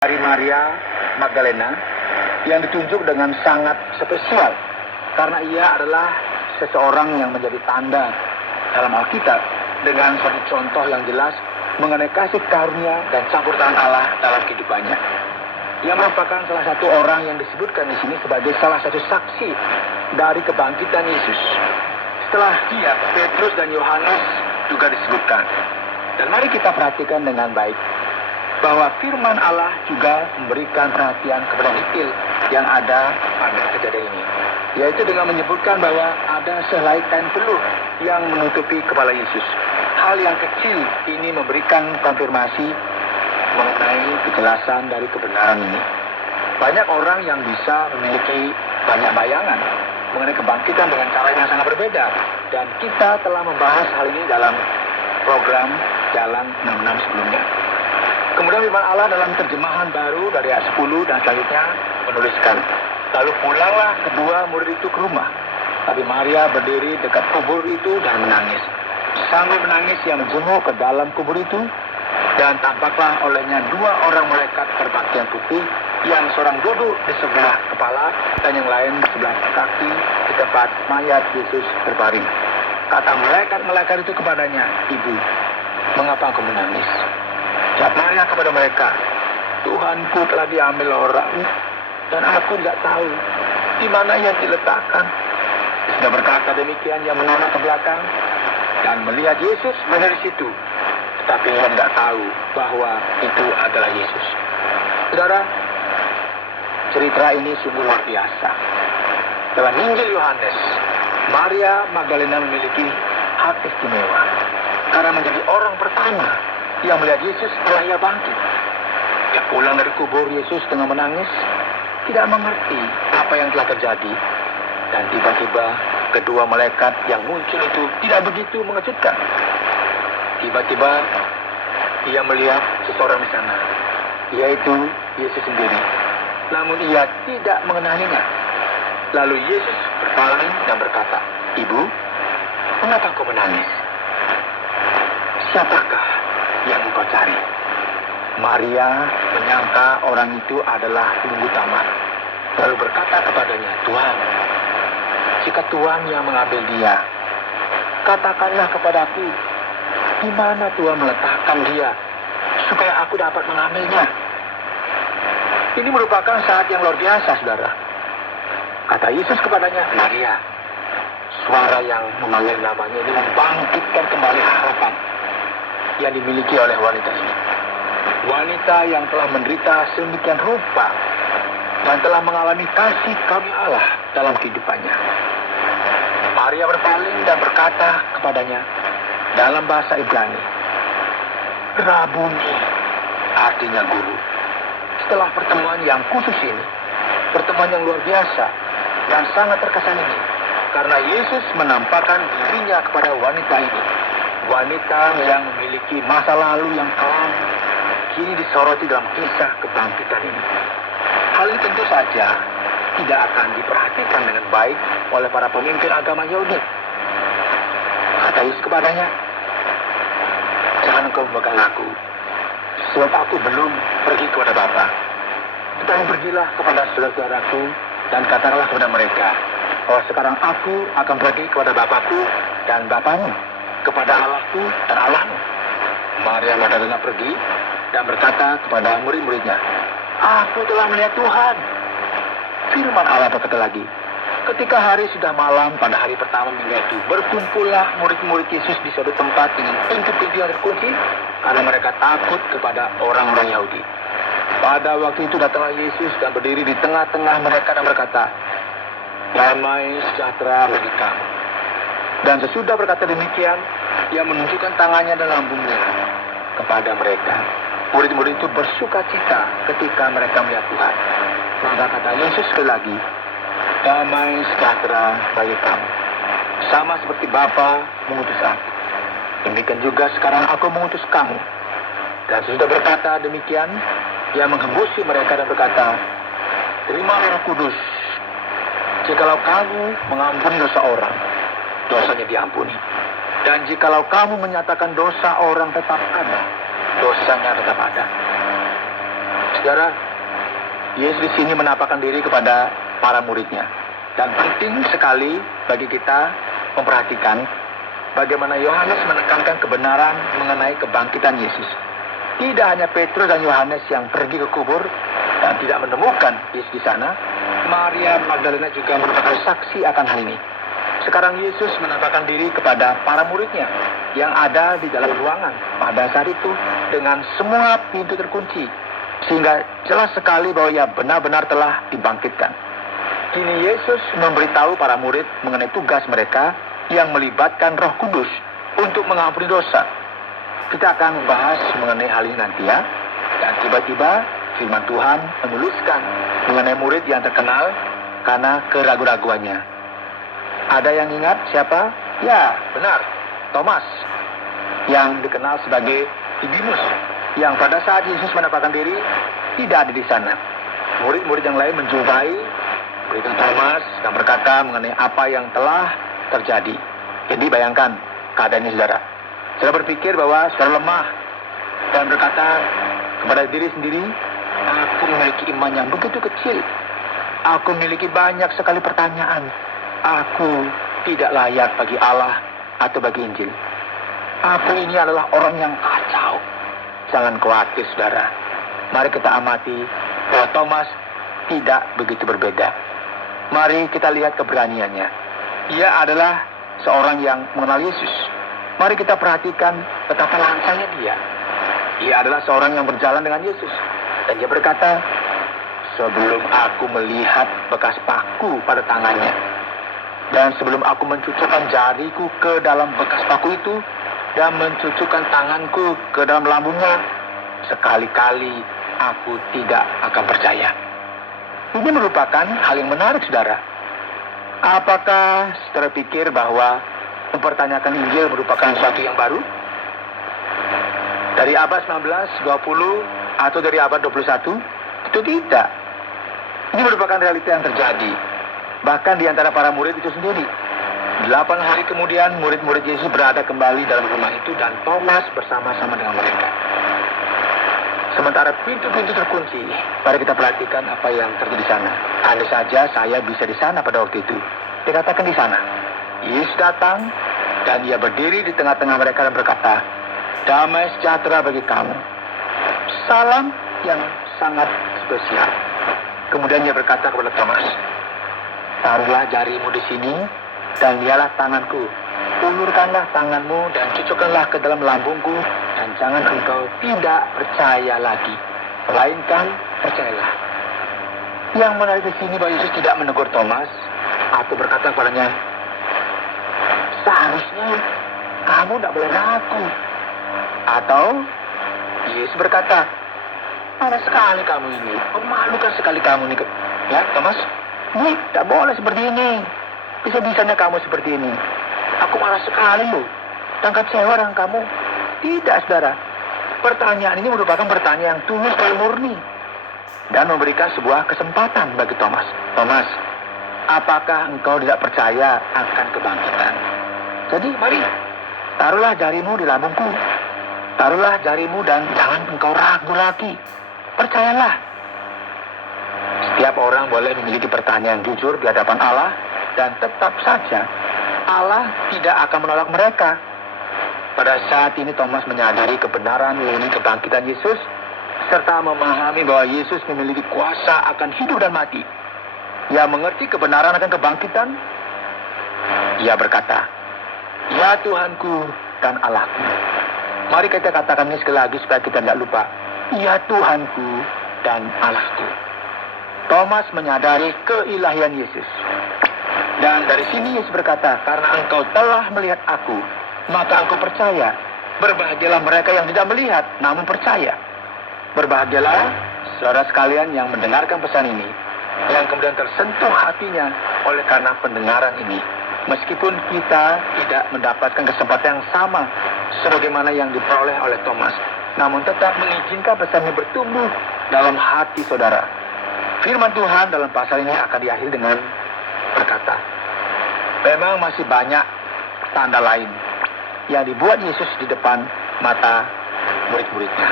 Dari Maria Magdalena yang ditunjuk dengan sangat spesial karena ia adalah seseorang yang menjadi tanda dalam Alkitab dengan suatu contoh yang jelas mengenai kasih karunia dan campur tangan Allah dalam kehidupannya. Ia merupakan salah satu orang yang disebutkan di sini sebagai salah satu saksi dari kebangkitan Yesus. Setelah dia, Petrus dan Yohanes juga disebutkan. Dan mari kita perhatikan dengan baik bahwa firman Allah juga memberikan perhatian kepada detail yang ada pada kejadian ini, yaitu dengan menyebutkan bahwa ada sehelai kain peluh yang menutupi kepala Yesus. Hal yang kecil ini memberikan konfirmasi mengenai kejelasan dari kebenaran ini. Banyak orang yang bisa memiliki banyak bayangan mengenai kebangkitan dengan cara yang sangat berbeda, dan kita telah membahas hal ini dalam program Jalan 66 sebelumnya. Kemudian firman Allah dalam terjemahan baru dari ayat 10 dan selanjutnya menuliskan, lalu pulanglah kedua murid itu ke rumah. Tapi Maria berdiri dekat kubur itu dan menangis. Sambil menangis ia menjenguk ke dalam kubur itu, dan tampaklah olehnya dua orang malaikat berpakaian putih, yang seorang duduk di sebelah kepala dan yang lain di sebelah kaki di tempat mayat Yesus berbaring. Kata malaikat-malaikat itu kepadanya, "Ibu, mengapa engkau menangis?" Jawab Maria kepada mereka, "Tuhanku telah diambil orang, dan aku tidak tahu di mana ia diletakkan." Sudah berkata demikian, ia menoleh ke belakang dan melihat Yesus berada di situ, tetapi ia tidak tahu bahwa itu adalah Yesus. Saudara, cerita ini sungguh luar biasa. Dalam Injil Yohanes, Maria Magdalena memiliki hak istimewa karena menjadi orang pertama yang melihat Yesus setelah ia bangkit. Ia pulang dari kubur Yesus dengan menangis, tidak mengerti apa yang telah terjadi. Dan tiba-tiba kedua malaikat yang muncul itu tidak begitu mengejutkan. Tiba-tiba ia melihat seseorang di sana, yaitu Yesus sendiri. Namun ia tidak mengenalinya. Lalu Yesus berpaling dan berkata, "Ibu, mengapa kau menangis? Siapakah yang engkau cari?" Maria menyangka orang itu adalah penunggu taman, lalu berkata kepadanya, "Tuhan, jika Tuhan yang mengambil dia, katakanlah kepadaku, di mana Tuhan meletakkan dia, supaya aku dapat mengambilnya." Ini merupakan saat yang luar biasa, saudara. Kata Yesus kepadanya, "Maria." Suara yang memanggil namanya ini membangkitkan kembali harapan yang dimiliki oleh wanita ini. Wanita yang telah menderita sedemikian rupa dan telah mengalami kasih karunia Allah dalam kehidupannya. Maria berpaling dan berkata kepadanya dalam bahasa Ibrani, "Rabuni," artinya guru. Setelah pertemuan yang khusus ini, pertemuan yang luar biasa dan sangat terkesan ini, karena Yesus menampakkan dirinya kepada wanita ini. Wanita yang memiliki masa lalu yang kelam, kini disoroti dalam kisah kebangkitan ini. Hal ini tentu saja tidak akan diperhatikan dengan baik oleh para pemimpin agama Yahudi. Kata Yesus kepadanya, "Jangan engkau memegang aku, sebab aku belum pergi kepada Bapa. Tetapi pergilah kepada saudara-saudaraku dan katakanlah kepada mereka bahwa sekarang aku akan pergi kepada Bapakku dan Bapamu, kepada Allahku dan Allahmu." Maria Magdalena pergi dan berkata kepada murid-muridnya, "Aku telah melihat Tuhan." Firman Allah berkata lagi, ketika hari sudah malam pada hari pertama minggu itu, berkumpullah murid-murid Yesus di suatu tempat dengan pintu-pintu yang terkunci karena mereka takut kepada orang-orang Yahudi. Pada waktu itu datanglah Yesus dan berdiri di tengah-tengah mereka dan berkata, "Damai sejahtera bagi kamu." Dan sesudah berkata demikian, ia menunjukkan tangannya dan lambungnya kepada mereka. Murid-murid itu bersuka cita ketika mereka melihat Tuhan. Maka kata Yesus sekali lagi, "Damai sejahtera bagi kamu. Sama seperti Bapa mengutus aku, demikian juga sekarang aku mengutus kamu." Dan sesudah berkata demikian, ia menghembusi mereka dan berkata, "Terimalah Roh Kudus. Jikalau kamu mengampuni dosa orang, dosanya diampuni. Dan jikalau kamu menyatakan dosa orang tetap ada, dosanya tetap ada." Saudara, Yesus di sini menampakkan diri kepada para muridnya. Dan penting sekali bagi kita memperhatikan bagaimana Yohanes menekankan kebenaran mengenai kebangkitan Yesus. Tidak hanya Petrus dan Yohanes yang pergi ke kubur dan tidak menemukan Yesus di sana, Maria Magdalena juga merupakan saksi akan hal ini. Sekarang Yesus menampakkan diri kepada para muridnya yang ada di dalam ruangan pada saat itu dengan semua pintu terkunci, sehingga jelas sekali bahwa ia benar-benar telah dibangkitkan. Kini Yesus memberitahu para murid mengenai tugas mereka yang melibatkan Roh Kudus untuk mengampuni dosa. Kita akan membahas mengenai hal ini nanti ya. Dan tiba-tiba firman Tuhan menuliskan mengenai murid yang terkenal karena keraguan-raguannya. Ada yang ingat siapa? Ya, benar. Thomas, yang dikenal sebagai Didimus, yang pada saat Yesus menampakkan diri tidak ada di sana. Murid-murid yang lain menjumpai berikan Thomas dan berkata mengenai apa yang telah terjadi. Jadi bayangkan keadaannya saudara. Saudara berpikir bahwa saudara lemah dan berkata kepada diri sendiri, aku memiliki iman yang begitu kecil. Aku memiliki banyak sekali pertanyaan. Aku tidak layak bagi Allah atau bagi Injil. Aku ini adalah orang yang kacau. Jangan khawatir saudara. Mari kita amati bahwa Thomas tidak begitu berbeda. Mari kita lihat keberaniannya. Ia adalah seorang yang mengenal Yesus. Mari kita perhatikan betapa lancangnya dia. Ia adalah seorang yang berjalan dengan Yesus. Dan dia berkata, sebelum aku melihat bekas paku pada tangannya, dan sebelum aku mencucukkan jariku ke dalam bekas paku itu, dan mencucukkan tanganku ke dalam lambungnya, sekali-kali aku tidak akan percaya. Ini merupakan hal yang menarik, saudara. Apakah saudara pikir bahwa mempertanyakan Injil merupakan sesuatu yang baru? Dari abad 19, 20, atau dari abad 21? Itu tidak. Ini merupakan realita yang terjadi. Bahkan di antara para murid itu sendiri. 8 hari kemudian, murid-murid Yesus berada kembali dalam rumah itu dan Thomas bersama-sama dengan mereka. Sementara pintu-pintu terkunci, mari kita perhatikan apa yang terjadi di sana. Andai saja saya bisa di sana pada waktu itu. Dikatakan di sana, Yesus datang dan ia berdiri di tengah-tengah mereka dan berkata, damai sejahtera bagi kamu. Salam yang sangat spesial. Kemudian ia berkata kepada Thomas, taruhlah jarimu di sini dan lihatlah tanganku. Ulurkanlah tanganmu dan cucukkanlah ke dalam lambungku, dan jangan engkau tidak percaya lagi, melainkan percayalah. Yang menarik di sini bahwa Yesus tidak menegur Thomas atau berkata kepadanya, seharusnya kamu tidak boleh ragu. Atau Yesus berkata, mana sekali kamu ini, memalukan sekali kamu ini. Ya Thomas, ini tidak boleh seperti ini. Bisa-bisanya kamu seperti ini. Aku marah sekali loh, dan kecewa dengan kamu. Tidak saudara, pertanyaan ini merupakan pertanyaan yang tulus dan murni, dan memberikan sebuah kesempatan bagi Thomas. Thomas, apakah engkau tidak percaya akan kebangkitan? Jadi mari, taruhlah jarimu di lambungku. Taruhlah jarimu dan jangan engkau ragu lagi. Percayalah. Setiap orang boleh memiliki pertanyaan jujur di hadapan Allah, dan tetap saja Allah tidak akan menolak mereka. Pada saat ini Thomas menyadari kebenaran mengenai kebangkitan Yesus, serta memahami bahwa Yesus memiliki kuasa akan hidup dan mati. Ia mengerti kebenaran akan kebangkitan. Ia berkata, ya Tuhanku dan Allahku. Mari kita katakan ini sekali lagi supaya kita tidak lupa. Ya Tuhanku dan Allahku. Thomas menyadari keilahian Yesus. Dan dari sini Yesus berkata, karena engkau telah melihat aku, maka engkau percaya. Berbahagialah mereka yang tidak melihat, namun percaya. Berbahagialah saudara sekalian yang mendengarkan pesan ini, yang kemudian tersentuh hatinya oleh karena pendengaran ini. Meskipun kita tidak mendapatkan kesempatan yang sama sebagaimana yang diperoleh oleh Thomas, namun tetap mengizinkan pesan ini bertumbuh dalam hati saudara. Firman Tuhan dalam pasal ini akan diakhiri dengan berkata, memang masih banyak tanda lain yang dibuat Yesus di depan mata murid-muridnya.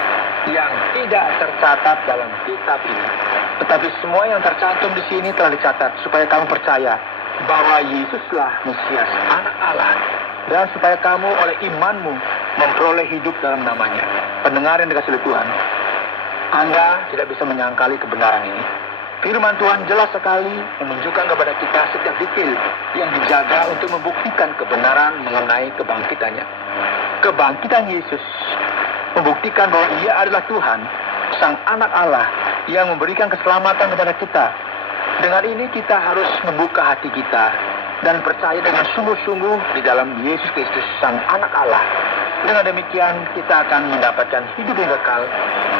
yang tidak tercatat dalam kitab ini. Tetapi semua yang tercantum di sini telah dicatat supaya kamu percaya bahwa Yesuslah Mesias, Anak Allah, dan supaya kamu oleh imanmu memperoleh hidup dalam namanya. Pendengar yang dikasihi Tuhan, Anda tidak bisa menyangkali kebenaran ini. Firman Tuhan jelas sekali menunjukkan kepada kita setiap detail yang dijaga untuk membuktikan kebenaran mengenai kebangkitannya. Kebangkitan Yesus membuktikan bahwa Ia adalah Tuhan, Sang Anak Allah yang memberikan keselamatan kepada kita. Dengan ini kita harus membuka hati kita dan percaya dengan sungguh-sungguh di dalam Yesus Kristus, Sang Anak Allah. Dengan demikian kita akan mendapatkan hidup yang kekal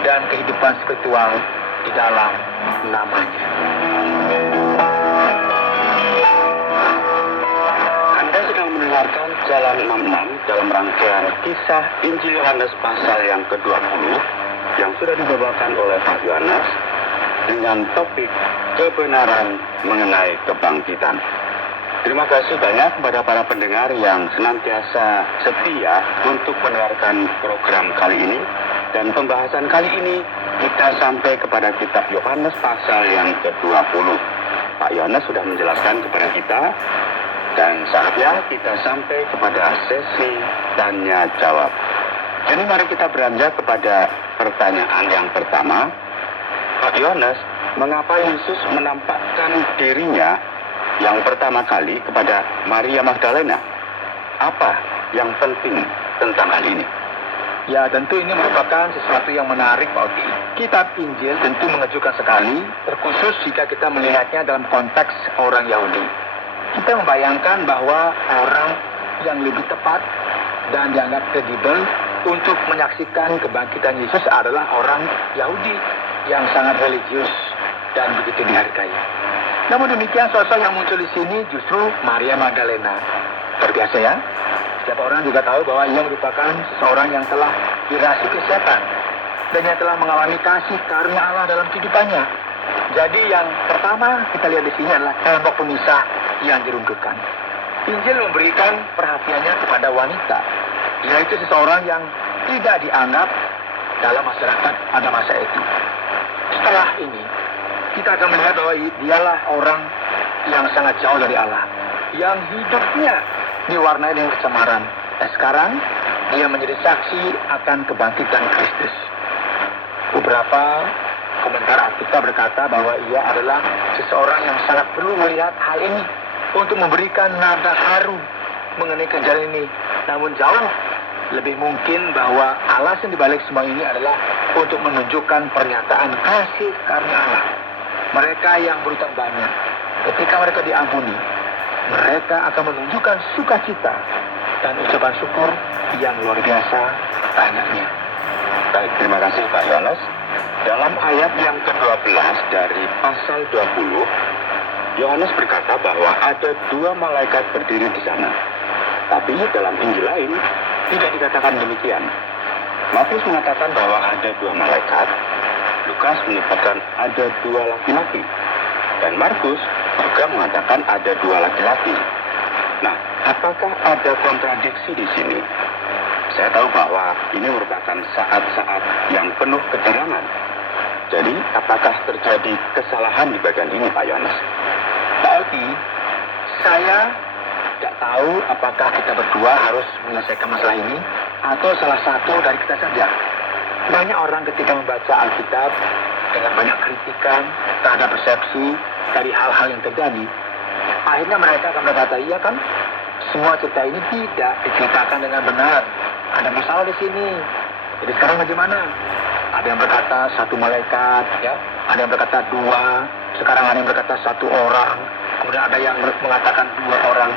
dan kehidupan spiritual di dalam namanya. Anda sedang mendengarkan Jalan 66 dalam rangkaian kisah Injil Yohanes pasal yang ke-20 yang sudah dibawakan oleh Pak Yohanes dengan topik kebenaran mengenai kebangkitan. Terima kasih banyak kepada para pendengar yang senantiasa setia untuk mendengarkan program kali ini. Dan pembahasan kali ini kita sampai kepada kitab Yohanes pasal yang ke-20. Pak Yohanes sudah menjelaskan kepada kita, dan saatnya kita sampai kepada sesi tanya jawab. Jadi mari kita beranjak kepada pertanyaan yang pertama. Pak Yohanes, mengapa Yesus menampakkan dirinya yang pertama kali kepada Maria Magdalena? Apa yang penting tentang hal ini? Ya, tentu ini merupakan sesuatu yang menarik, Pak Oti. Kitab Injil tentu mengejutkan sekali, terkhusus jika kita melihatnya dalam konteks orang Yahudi. Kita membayangkan bahwa orang yang lebih tepat dan dianggap kredibel untuk menyaksikan kebangkitan Yesus adalah orang Yahudi yang sangat religius dan begitu dihargai. Namun demikian, sosok yang muncul di sini justru Maria Magdalena. Terbiasa ya? Setiap orang juga tahu bahwa ia merupakan seseorang yang telah dirasuki setan dan yang telah mengalami kasih karunia Allah dalam kehidupannya. Jadi yang pertama kita lihat di sini adalah kelompok pemisah yang diruntuhkan. Injil memberikan perhatiannya kepada wanita, yaitu seseorang yang tidak dianggap dalam masyarakat pada masa itu. Setelah ini, kita akan melihat bahwa dialah orang yang sangat jauh dari Allah, yang hidupnya diwarnai dengan kecemaran. Dan sekarang dia menjadi saksi akan kebangkitan Kristus. Beberapa komentar Alkitab berkata bahwa ia adalah seseorang yang sangat perlu melihat hal ini untuk memberikan nada haru mengenai kejadian ini. Namun jauh lebih mungkin bahwa alasan dibalik semua ini adalah untuk menunjukkan pernyataan kasih karunia Allah. Mereka yang berutang banyak, ketika mereka diampuni, mereka akan menunjukkan sukacita dan ucapan syukur yang luar biasa banyaknya. Baik, terima kasih Pak Yohanes. Dalam ayat yang ke-12 dari pasal 20, Yohanes berkata bahwa ada 2 malaikat berdiri di sana. Tapi dalam Injil lain tidak dikatakan demikian. Matius mengatakan bahwa ada 2 malaikat, Lukas menyebutkan ada 2 laki-laki, dan Markus juga mengatakan ada 2 laki-laki. Nah, apakah ada kontradiksi di sini? Saya tahu bahwa ini merupakan saat-saat yang penuh keterangan. Jadi, apakah terjadi kesalahan di bagian ini, Pak Yohanes? Pak Alki, saya tidak tahu apakah kita berdua harus menyelesaikan masalah ini atau salah satu dari kita saja. Banyak orang ketika membaca Alkitab dengan banyak kritikan terhadap persepsi dari hal-hal yang terjadi, akhirnya mereka akan berkata, iya kan, semua cerita ini tidak diceritakan dengan benar. Ada masalah di sini. Jadi sekarang bagaimana? Ada yang berkata 1 malaikat, ya. Ada yang berkata 2. Sekarang ada yang berkata 1 orang. Kemudian ada yang mengatakan 2 orang.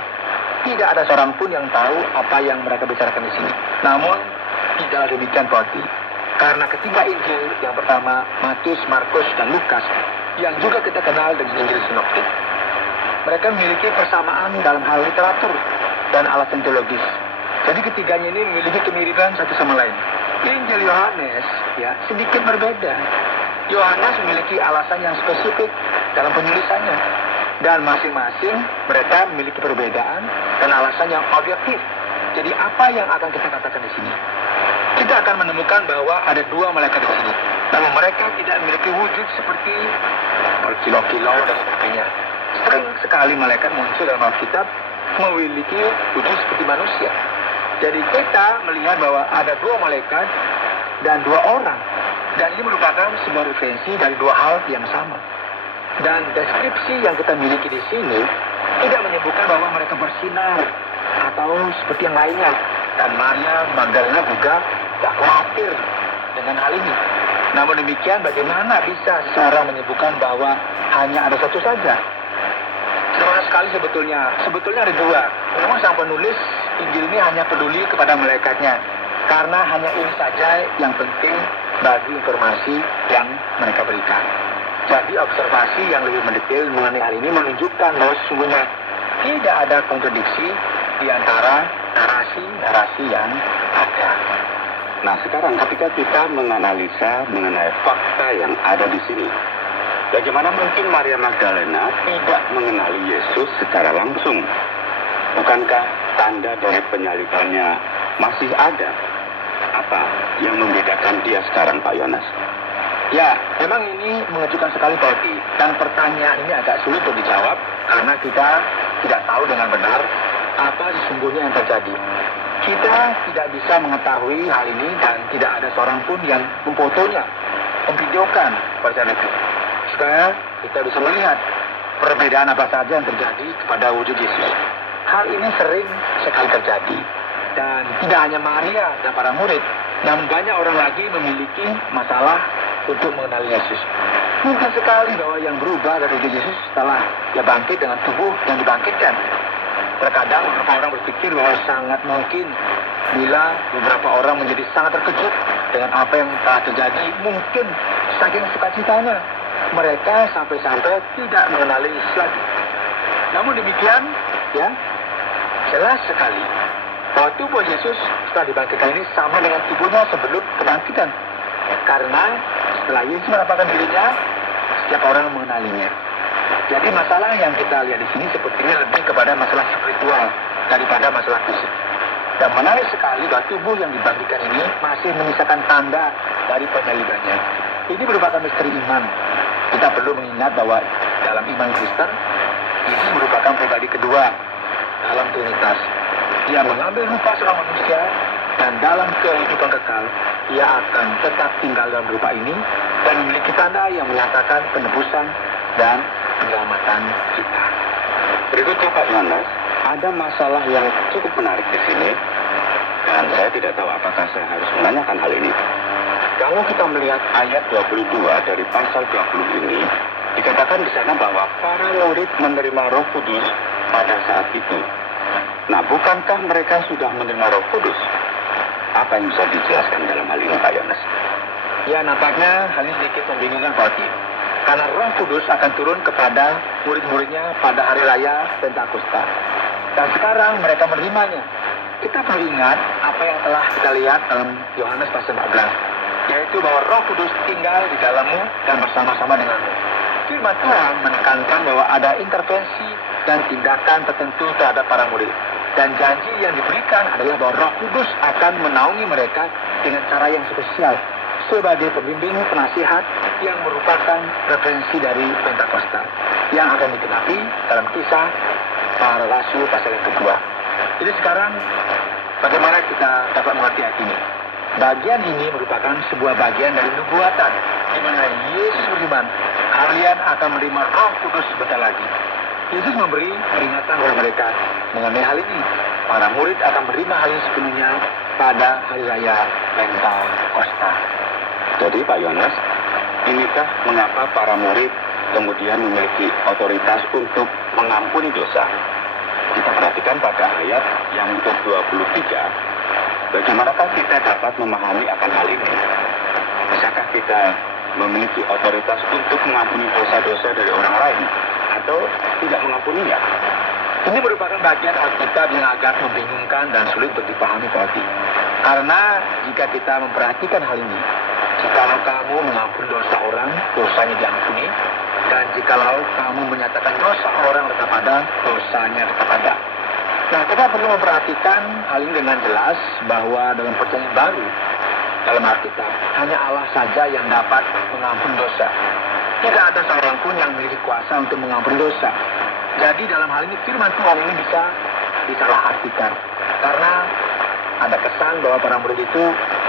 Tidak ada seorang pun yang tahu apa yang mereka bicarakan di sini. Namun tidak demikian, Poti. Karena ketiga Injil yang pertama, Matius, Markus, dan Lukas, yang juga kita kenal dengan Injil Sinoptik, mereka memiliki persamaan dalam hal literatur dan alasan teologis. Jadi ketiganya ini memiliki kemiripan satu sama lain. Injil Yohanes ya sedikit berbeda. Yohanes memiliki alasan yang spesifik dalam penulisannya, dan masing-masing mereka memiliki perbedaan dan alasan yang objektif. Jadi apa yang akan kita katakan di sini? kita akan menemukan bahwa ada dua malaikat di sini. Namun mereka tidak memiliki wujud seperti berkilau-kilau dan sebagainya. Sering sekali malaikat muncul dalam Alkitab memiliki wujud seperti manusia. Jadi kita melihat bahwa ada dua malaikat dan dua orang. Dan ini merupakan sebuah referensi dari dua hal yang sama. Dan deskripsi yang kita miliki di sini tidak menyebutkan bahwa mereka bersinar atau seperti yang lainnya. Dan Maria Magdalena juga tidak khawatir dengan hal ini. Namun demikian, bagaimana bisa seorang menyebutkan bahwa hanya ada satu saja? Sederhana sekali sebetulnya. Sebetulnya ada dua. Memang sang penulis Injil ini hanya peduli kepada malaikatnya. Karena hanya ini saja yang penting bagi informasi yang mereka berikan. Jadi observasi yang lebih mendetail mengenai hal ini menunjukkan bahwa sesungguhnya tidak ada kontradiksi di antara narasi-narasi yang ada. Nah, sekarang ketika kita menganalisa mengenai fakta yang ada di sini, bagaimana mungkin Maria Magdalena tidak mengenali Yesus secara langsung? Bukankah tanda dari penyalibannya masih ada? Apa yang membedakan dia sekarang, Pak Yohanes? Ya, memang ini mengejutkan sekali, Pak Oki. Dan pertanyaan ini agak sulit untuk dijawab karena kita tidak tahu dengan benar apa sesungguhnya yang terjadi. Kita tidak bisa mengetahui hal ini dan tidak ada seorang pun yang memfotonya, memvideokan pada saat itu. Supaya kita bisa melihat perbedaan apa saja yang terjadi kepada wujud Yesus. Hal ini sering sekali terjadi. Dan tidak hanya Maria dan para murid, namun banyak orang lagi memiliki masalah untuk mengenal Yesus. Mungkin sekali bahwa yang berubah dari wujud Yesus setelah dia bangkit dengan tubuh yang dibangkitkan. Terkadang beberapa orang berpikir bahwa sangat mungkin bila beberapa orang menjadi sangat terkejut dengan apa yang telah terjadi, mungkin saking sukacitanya mereka sampai-sampai tidak mengenali Yesus lagi. Namun demikian, ya, jelas sekali bahwa tubuh Yesus setelah dibangkitkan ini sama dengan tubuhnya sebelum kebangkitan. Karena setelah Yesus menampakkan dirinya, setiap orang mengenalinya. Jadi masalah yang kita lihat di sini sepertinya lebih kepada masalah spiritual daripada masalah fisik. Dan menarik sekali bahwa tubuh yang dibangkitkan ini masih menyisakan tanda dari penyalibannya. Ini merupakan misteri iman. Kita perlu mengingat bahwa dalam iman Kristen, Yesus merupakan pribadi kedua dalam Trinitas. Dia mengambil rupa seorang manusia dan dalam kehidupan kekal, ia akan tetap tinggal dalam rupa ini dan memiliki tanda yang menyatakan penebusan dan penyelamatan kita. Berikutnya, Pak Yohanes, ada masalah yang cukup menarik di sini, dan saya tidak tahu apakah saya harus menanyakan hal ini. Kalau kita melihat ayat 22 dari pasal 20 ini, dikatakan di sana bahwa para murid menerima Roh Kudus pada saat itu. Nah, bukankah mereka sudah menerima Roh Kudus? Apa yang bisa dijelaskan dalam hal ini, Pak Yohanes? Ya, nampaknya hal ini sedikit membingungkan, Pak Oki. Karena Roh Kudus akan turun kepada murid-muridnya pada hari raya Pentakosta. Dan sekarang mereka menerimanya. Kita perlu ingat apa yang telah kita lihat dalam Yohanes pasal 14. Yaitu bahwa Roh Kudus tinggal di dalammu dan bersama-sama denganmu. Firman Tuhan menekankan bahwa ada intervensi dan tindakan tertentu terhadap para murid. Dan janji yang diberikan adalah bahwa Roh Kudus akan menaungi mereka dengan cara yang spesial sebagai pembimbing penasihat yang merupakan referensi dari Pentakosta yang akan dikenapi dalam kisah para rasul pasal yang kedua. Jadi sekarang bagaimana kita dapat mengerti ayat ini? Bagian ini merupakan sebuah bagian dari nubuatan di mana Yesus berfirman, kalian akan menerima Roh Kudus sebentar lagi. Yesus memberi peringatan kepada mereka mengenai hal ini. Para murid akan menerima hal ini sepenuhnya pada hari raya Pentakosta. Jadi, Pak Yohanes, inikah mengapa para murid kemudian memiliki otoritas untuk mengampuni dosa? Kita perhatikan pada ayat yang ke-23, bagaimanakah kita dapat memahami akan hal ini? Bisakah kita memiliki otoritas untuk mengampuni dosa-dosa dari orang lain atau tidak mengampuninya? Ini merupakan bagian Alkitab yang agak membingungkan dan sulit untuk dipahami, Pak Oki. Karena jika kita memperhatikan hal ini, jikalau kamu mengampuni dosa orang, dosanya diampuni. Dan jikalau kamu menyatakan dosa orang tetap ada, dosanya tetap ada. Nah, kita perlu memperhatikan hal ini dengan jelas bahwa dalam perjanjian baru, dalam Alkitab, hanya Allah saja yang dapat mengampuni dosa. Tidak ada seorang pun yang memiliki kuasa untuk mengampuni dosa. Jadi dalam hal ini firman Tuhan ini bisa disalahartikan. Karena ada kesan bahwa para murid itu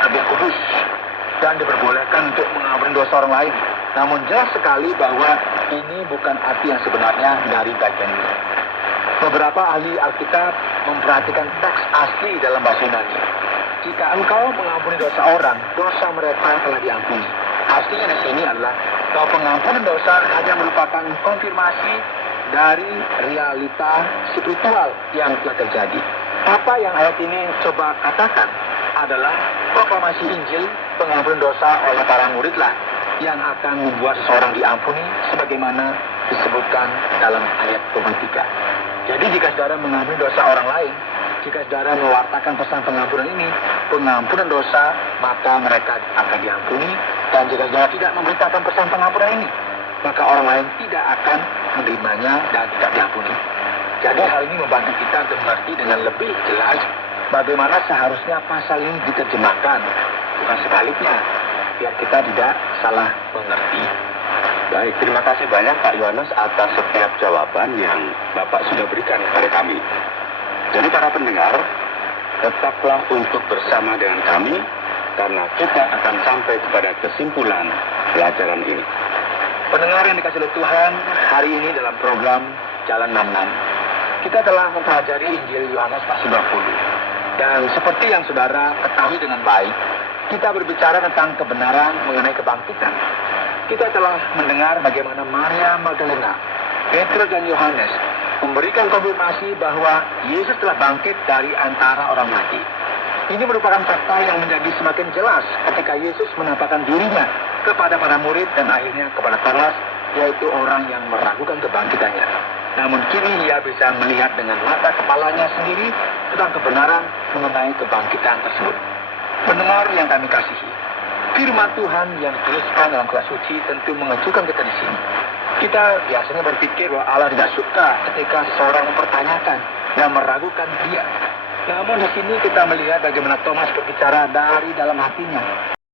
lebih kudus dan diperbolehkan untuk mengampuni dosa orang lain. Namun jelas sekali bahwa ini bukan arti yang sebenarnya dari bagian ini. Beberapa ahli Alkitab memperhatikan teks asli dalam bahasa Yunani. Jika engkau mengampuni dosa orang, dosa mereka telah diampuni. Artinya di sini adalah bahwa pengampunan dosa hanya merupakan konfirmasi dari realita spiritual yang telah terjadi. Apa yang ayat ini coba katakan adalah proklamasi Injil pengampunan dosa oleh para muridlah yang akan membuat seseorang diampuni sebagaimana disebutkan dalam ayat 23. Jadi jika saudara mengampuni dosa orang lain, jika saudara mewartakan pesan pengampunan ini, pengampunan dosa, maka mereka akan diampuni. Dan jika saudara tidak memberitakan pesan pengampunan ini, maka orang lain tidak akan menerimanya dan tidak diampuni. Jadi hal ini membantu kita untuk mengerti dengan lebih jelas bagaimana seharusnya pasal ini diterjemahkan, bukan sebaliknya, biar kita tidak salah mengerti. Baik, terima kasih banyak Pak Yohanes atas setiap jawaban yang Bapak sudah berikan kepada kami. Jadi para pendengar, tetaplah untuk bersama dengan kami karena kita akan sampai kepada kesimpulan pelajaran ini. Pendengar yang dikasih oleh Tuhan, hari ini dalam program Jalan 66, kita telah mempelajari Injil Yohanes pasal 20. Dan seperti yang saudara ketahui dengan baik, kita berbicara tentang kebenaran mengenai kebangkitan. Kita telah mendengar bagaimana Maria Magdalena, Petrus dan Yohanes memberikan konfirmasi bahwa Yesus telah bangkit dari antara orang mati. Ini merupakan fakta yang menjadi semakin jelas ketika Yesus menampakkan dirinya kepada para murid dan akhirnya kepada Thomas, yaitu orang yang meragukan kebangkitannya. Namun kini ia bisa melihat dengan mata kepalanya sendiri tentang kebenaran mengenai kebangkitan tersebut. Pendengar yang kami kasihi, firman Tuhan yang dituliskan dalam kitab suci tentu mengejutkan kita di sini. Kita biasanya berpikir bahwa Allah tidak suka ketika seseorang mempertanyakan dan meragukan dia. Namun di sini kita melihat bagaimana Thomas berbicara dari dalam hatinya.